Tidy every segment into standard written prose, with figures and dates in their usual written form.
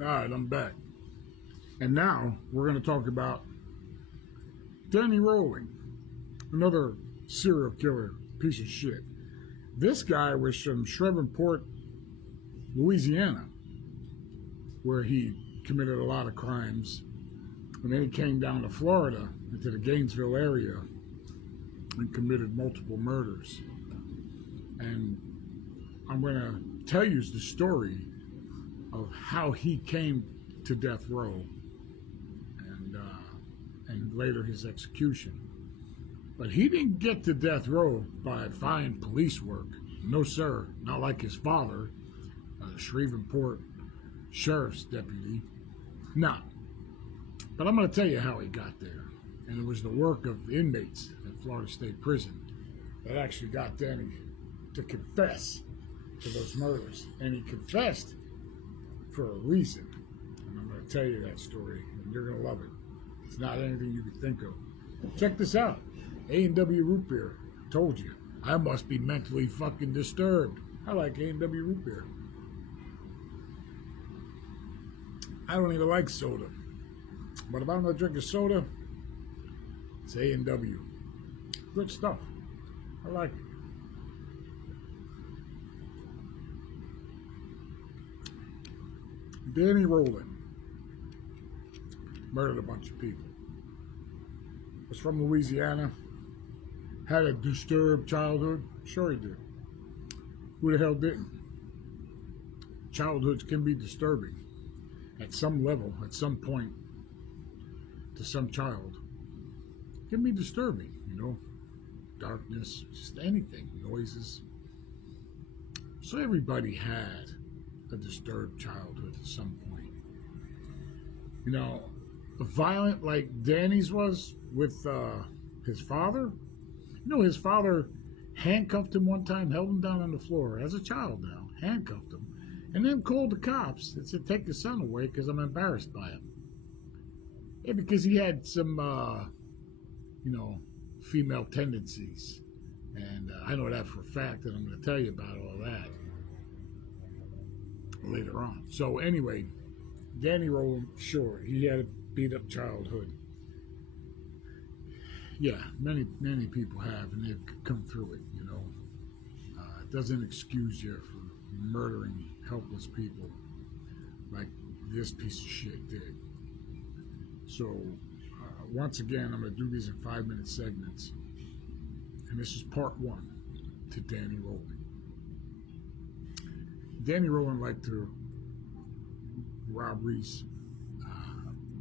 All right, I'm back. And now we're going to talk about Danny Rowling, another serial killer piece of shit. This guy was from Shreveport, Louisiana, where he committed a lot of crimes. And then he came down to Florida, into the Gainesville area, and committed multiple murders. And I'm going to tell you the story of how he came to death row and later his execution. But he didn't get to death row by fine police work. No, sir. Not like his father, a Shreveport sheriff's deputy. No. But I'm going to tell you how he got there. And it was the work of inmates at Florida State Prison that actually got Danny to confess to those murders. And he confessed for a reason. And I'm going to tell you that story, and you're going to love it. It's not anything you could think of. Check this out. A&W root beer. I told you. I must be mentally fucking disturbed. I like A&W root beer. I don't even like soda. But if I'm going to drink a soda, it's A&W. Good stuff. I like it. Danny Rowling murdered a bunch of people. Was from Louisiana. Had a disturbed childhood. Sure he did. Who the hell didn't? Childhoods can be disturbing. At some level, at some point, to some child. It can be disturbing, you know. Darkness, just anything. Noises. So everybody had a disturbed childhood at some point. You know, violent like Danny's was with his father. You know, his father handcuffed him one time, held him down on the floor as a child now, handcuffed him, and then called the cops and said, "Take the son away because I'm embarrassed by him." Yeah, because he had some, you know, female tendencies. And I know that for a fact, and I'm going to tell you about all that later on. So anyway, Danny Rowling, sure, he had a beat up childhood. Yeah, many people have, and they've come through it, you know. It doesn't excuse you for murdering helpless people like this piece of shit did. So once again, I'm going to do these in 5-minute segments. And this is part 1 to Danny Rowling. Danny Rowling liked to robberies,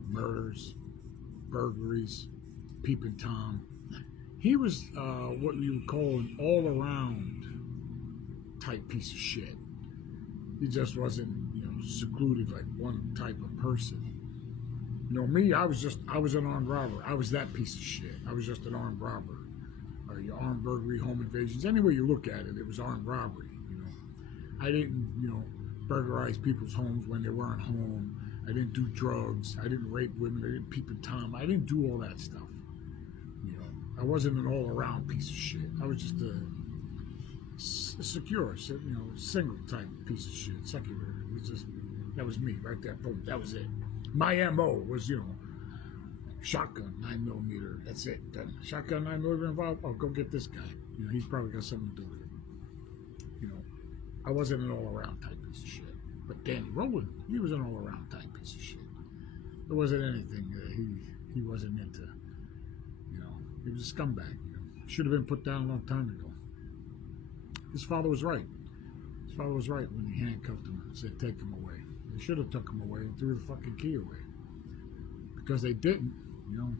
murders, burglaries, peeping Tom. He was what you would call an all-around type piece of shit. He just wasn't, you know, secluded like one type of person. You know, me, I was an armed robber. I was that piece of shit. I was just an armed robber. Or your armed burglary, home invasions. Any way you look at it, it was armed robbery, you know. I didn't, you know, burglarize people's homes when they weren't home. I didn't do drugs. I didn't rape women. I didn't peep and Tom. I didn't do all that stuff. You know, I wasn't an all-around piece of shit. I was just a secure, you know, single type piece of shit. Secular. It was just, that was me right there. Boom. That was it. My MO was, you know, shotgun, 9mm. That's it. Done. Shotgun, 9mm involved. Oh, go get this guy. You know, he's probably got something to do with it. You know, I wasn't an all-around type piece of shit. But Danny Rowling, he was an all-around type piece of shit. There wasn't anything that he wasn't into. You know, he was a scumbag. You know, should have been put down a long time ago. His father was right. His father was right when he handcuffed him and said, "Take him away." They should have took him away and threw the fucking key away. Because they didn't, you know.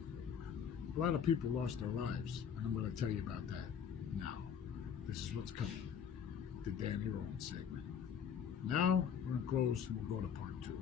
A lot of people lost their lives, and I'm going to tell you about that now. This is what's coming. The Danny Rowling segment. Now, we're going to close and we'll go to part 2.